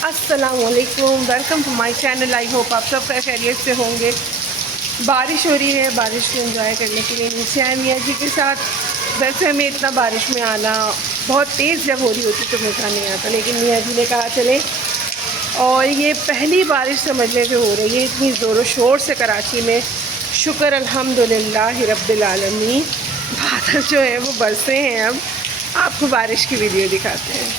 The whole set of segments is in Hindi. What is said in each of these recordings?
अस्सलामुअलैकुम, welcome to my channel. I hope आप सब खैरियत से होंगे। बारिश हो रही है, बारिश को एंजॉय करने के लिए नीचे आए मियाँ जी के साथ। वैसे हमें इतना बारिश में आना, बहुत तेज़ जब हो रही होती तो मज़ा नहीं आता, लेकिन मियाँ जी ने कहा चले। और ये पहली बारिश समझ लें जो हो रही है इतनी ज़ोरों शोर से कराची में। शुक्र अल्हम्दुलिल्लाह रब्बिल आलमीन, बादल जो है वो बरसे हैं। अब आपको बारिश की वीडियो दिखाते हैं।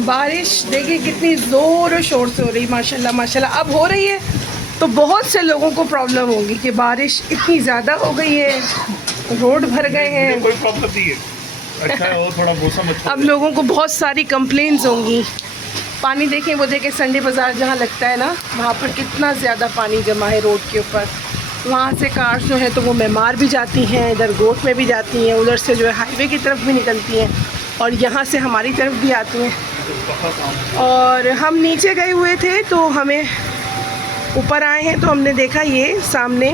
बारिश देखिए कितनी ज़ोर और शोर से हो रही, माशाल्लाह माशाल्लाह। अब हो रही है तो बहुत से लोगों को प्रॉब्लम होगी कि बारिश इतनी ज़्यादा हो गई है, रोड भर गए हैं। कोई प्रॉब्लम नहीं है, अच्छा है और थोड़ा मौसम अच्छा। अब लोगों को बहुत सारी कंप्लेंट्स होंगी। पानी देखें, वो देखें संडे बाज़ार जहाँ लगता है ना, वहाँ पर कितना ज़्यादा पानी जमा है रोड के ऊपर। वहाँ से कार्स जो है तो वो मेमार भी जाती हैं, इधर गोट में भी जाती हैं, उधर से जो है हाईवे की तरफ भी निकलती हैं और यहाँ से हमारी तरफ भी आती हैं। और हम नीचे गए हुए थे तो हमें ऊपर आए हैं तो हमने देखा ये सामने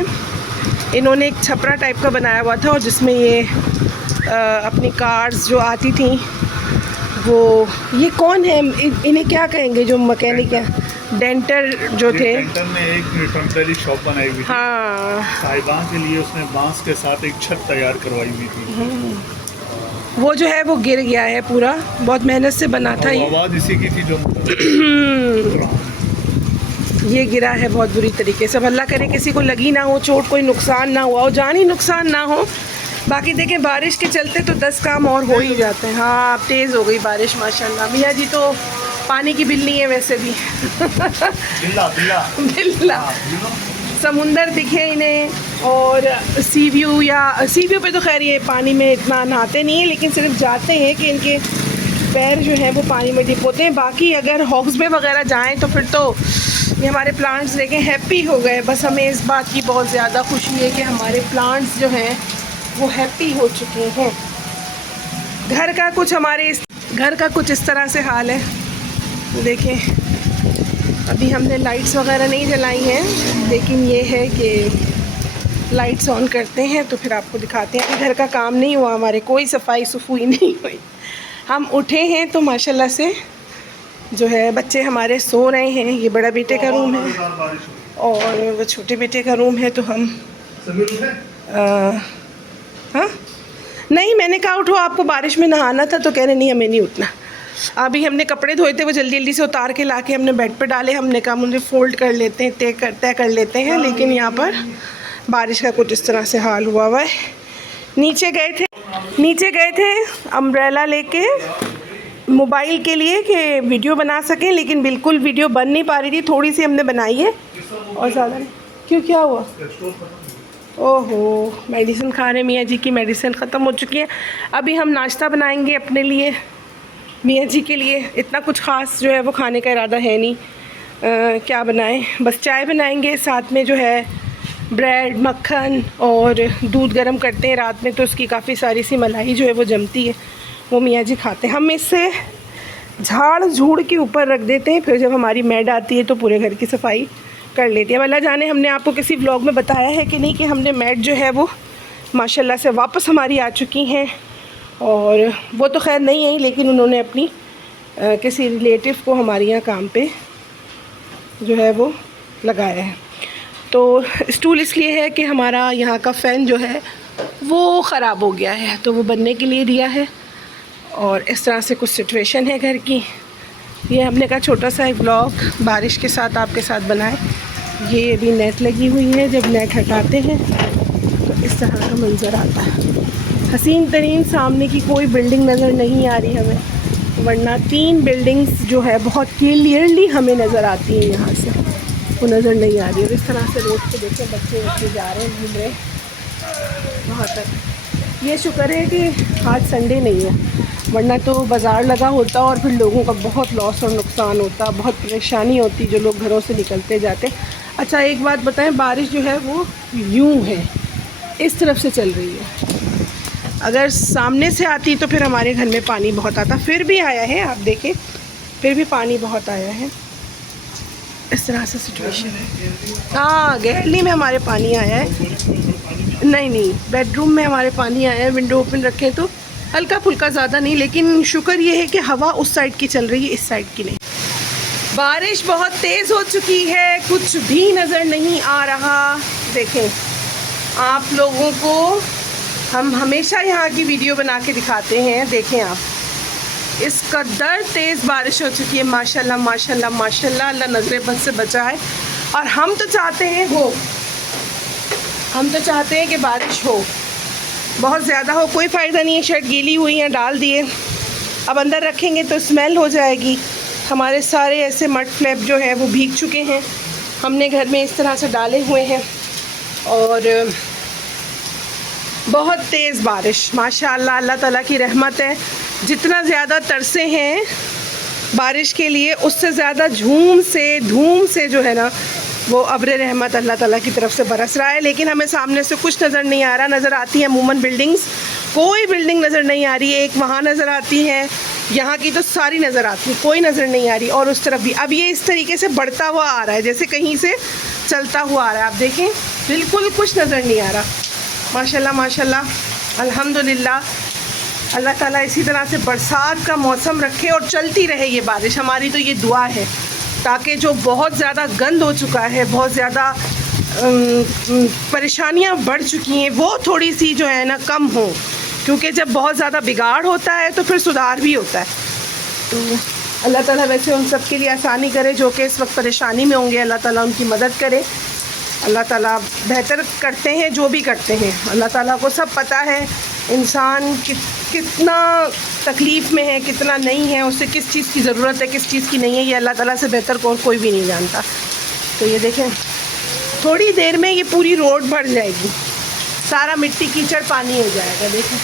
इन्होंने एक छपरा टाइप का बनाया हुआ था और जिसमें ये अपनी कार्स जो आती थी वो, ये कौन है, इन्हें क्या कहेंगे जो मैकेनिक हैं, डेंटर जो थे। डेंटर ने एक टेम्परेरी शॉप बनाई हुई थी। हाँ, साहिबान के लिए उसने बांस के साथ एक छत तैयार करवाई हुई थी। वो जो है वो गिर गया है पूरा, बहुत मेहनत से बना था ये। आवाज़ इसी की थी जो ये गिरा है बहुत बुरी तरीके से। अब अल्लाह करे किसी को लगी ना हो चोट, कोई नुकसान ना हुआ हो, जानी नुकसान ना हो। बाकी देखें बारिश के चलते तो 10 काम और हो ही जाते हैं। हाँ, अब तेज़ हो गई बारिश माशाल्लाह। मियाँ जी तो पानी की बिल्ली है वैसे भी। बिल्ला समुंदर दिखे इन्हें और सी व्यू, या सी व्यू पे तो खैर ये पानी में इतना नहाते नहीं हैं, लेकिन सिर्फ जाते हैं कि इनके पैर जो हैं वो पानी में डिप होते हैं। बाकी अगर हॉक्स बे वगैरह जाएं तो फिर तो ये हमारे प्लांट्स देखें हैप्पी हो गए। बस हमें इस बात की बहुत ज़्यादा खुशी है कि हमारे प्लांट्स जो हैं वो हैप्पी हो चुके हैं। घर का कुछ इस तरह से हाल है। देखें अभी हमने लाइट्स वगैरह नहीं जलाई हैं, लेकिन ये है कि लाइट्स ऑन करते हैं तो फिर आपको दिखाते हैं। घर का काम नहीं हुआ हमारे, कोई सफाई सफाई नहीं हुई। हम उठे हैं तो माशाल्लाह से जो है बच्चे हमारे सो रहे हैं। ये बड़ा बेटे का रूम है और वो छोटे बेटे का रूम है। तो हम हाँ नहीं, मैंने कहा उठो, आपको बारिश में नहाना था तो कह रहे नहीं हमें नहीं उठना। अभी हमने कपड़े धोए थे, वो जल्दी जल्दी से उतार के लाके हमने बेड पे डाले। हमने कहा मुझे फ़ोल्ड कर लेते हैं, तय कर लेते हैं, लेकिन यहाँ पर बारिश का कुछ इस तरह से हाल हुआ है। नीचे गए थे अम्ब्रेला लेके मोबाइल के लिए कि वीडियो बना सकें, लेकिन बिल्कुल वीडियो बन नहीं पा रही थी। थोड़ी सी हमने बनाई है और ज़्यादा नहीं। क्यों, क्या हुआ? ओहो, मेडिसिन खा रहे, मियाँ जी की मेडिसिन ख़त्म हो चुकी है। अभी हम नाश्ता बनाएंगे अपने लिए, मियाँ जी के लिए। इतना कुछ ख़ास जो है वो खाने का इरादा है नहीं। क्या बनाएं, बस चाय बनाएंगे, साथ में जो है ब्रेड, मक्खन और दूध गर्म करते हैं रात में, तो उसकी काफ़ी सारी सी मलाई जो है वो जमती है, वो मियाँ जी खाते हैं। हम इससे झाड़ झूड़ के ऊपर रख देते हैं, फिर जब हमारी मैड आती है तो पूरे घर की सफाई कर लेती है। अल्लाह जाने हमने आपको किसी व्लॉग में बताया है कि नहीं कि हमने मैड जो है वो माशाल्लाह से वापस हमारी आ चुकी हैं। और वो तो खैर नहीं है, लेकिन उन्होंने अपनी किसी रिलेटिव को हमारे यहाँ काम पे जो है वो लगाया है। तो स्टूल इसलिए है कि हमारा यहाँ का फ़ैन जो है वो ख़राब हो गया है, तो वो बनने के लिए दिया है। और इस तरह से कुछ सिचुएशन है घर की। ये हमने कहा छोटा सा एक व्लॉग बारिश के साथ आपके साथ बनाए। ये अभी नेट लगी हुई है, जब नेट हटाते हैं तो इस तरह का मंज़र आता है। हसीन तरीन सामने की कोई बिल्डिंग नज़र नहीं आ रही हमें, वरना 3 बिल्डिंग्स जो है बहुत क्लियरली हमें नज़र आती हैं यहाँ से, वो नज़र नहीं आ रही। और इस तरह से रोड पे देखें बच्चे जा रहे हैं, घूम रहे हैं। रहमत है। ये शुक्र है कि आज संडे नहीं है, वरना तो बाज़ार लगा होता और फिर लोगों का बहुत लॉस और नुकसान होता, बहुत परेशानी होती जो लोग घरों से निकलते जाते। अच्छा एक बात बताएं, बारिश जो है वो यूं है, इस तरफ से चल रही है। अगर सामने से आती तो फिर हमारे घर में पानी बहुत आता, फिर भी आया है, आप देखें फिर भी पानी बहुत आया है। इस तरह से सिचुएशन है। हाँ, गैलरी में हमारे पानी आया है। नहीं, बेडरूम में हमारे पानी आया है। विंडो ओपन रखें तो हल्का फुल्का, ज़्यादा नहीं, लेकिन शुक्र ये है कि हवा उस साइड की चल रही है, इस साइड की नहीं। बारिश बहुत तेज़ हो चुकी है, कुछ भी नज़र नहीं आ रहा। देखें, आप लोगों को हम हमेशा यहाँ की वीडियो बना के दिखाते हैं। देखें आप, इस कदर तेज़ बारिश हो चुकी है। माशाल्लाह माशाल्लाह माशाल्लाह, अल्लाह नज़र बद से बचाए। और हम तो चाहते हैं कि बारिश हो, बहुत ज़्यादा हो। कोई फ़ायदा नहीं है, शर्ट गीली हुई है, डाल दिए, अब अंदर रखेंगे तो स्मेल हो जाएगी। हमारे सारे ऐसे मड फ्लैप जो है वो भीग चुके हैं, हमने घर में इस तरह से डाले हुए हैं। और बहुत तेज़ बारिश, माशाअल्लाह, अल्लाह ताला की रहमत है। जितना ज़्यादा तरसे हैं बारिश के लिए, उससे ज़्यादा धूम से जो है ना वो अब्र रहमत अल्लाह ताला की तरफ से बरस रहा है। लेकिन हमें सामने से कुछ नज़र नहीं आ रहा। नज़र आती है अमूमन बिल्डिंग्स, कोई बिल्डिंग नज़र नहीं आ रही है। एक वहाँ नज़र आती है, यहाँ की तो सारी नज़र आती है, कोई नज़र नहीं आ रही। और उस तरफ भी अब ये इस तरीके से बढ़ता हुआ आ रहा है, जैसे कहीं से चलता हुआ आ रहा है। आप देखें, बिल्कुल कुछ नज़र नहीं आ रहा। माशाल्लाह माशाल्लाह, अल्हम्दुलिल्लाह। अल्लाह ताला इसी तरह से बरसात का मौसम रखे और चलती रहे ये बारिश। हमारी तो ये दुआ है, ताकि जो बहुत ज़्यादा गंद हो चुका है, बहुत ज़्यादा परेशानियां बढ़ चुकी हैं, वो थोड़ी सी जो है ना कम हो। क्योंकि जब बहुत ज़्यादा बिगाड़ होता है तो फिर सुधार भी होता है। तो अल्लाह ताला वैसे उन सब के लिए आसानी करे जो कि इस वक्त परेशानी में होंगे। अल्लाह ताला उनकी मदद करे। अल्लाह ताला बेहतर करते हैं जो भी करते हैं। अल्लाह ताला को सब पता है इंसान कितना तकलीफ़ में है, कितना नहीं है, उसे किस चीज़ की ज़रूरत है, किस चीज़ की नहीं है। ये अल्लाह ताला से बेहतर कोई भी नहीं जानता। तो ये देखें, थोड़ी देर में ये पूरी रोड भर जाएगी, सारा मिट्टी कीचड़ पानी हो जाएगा। देखें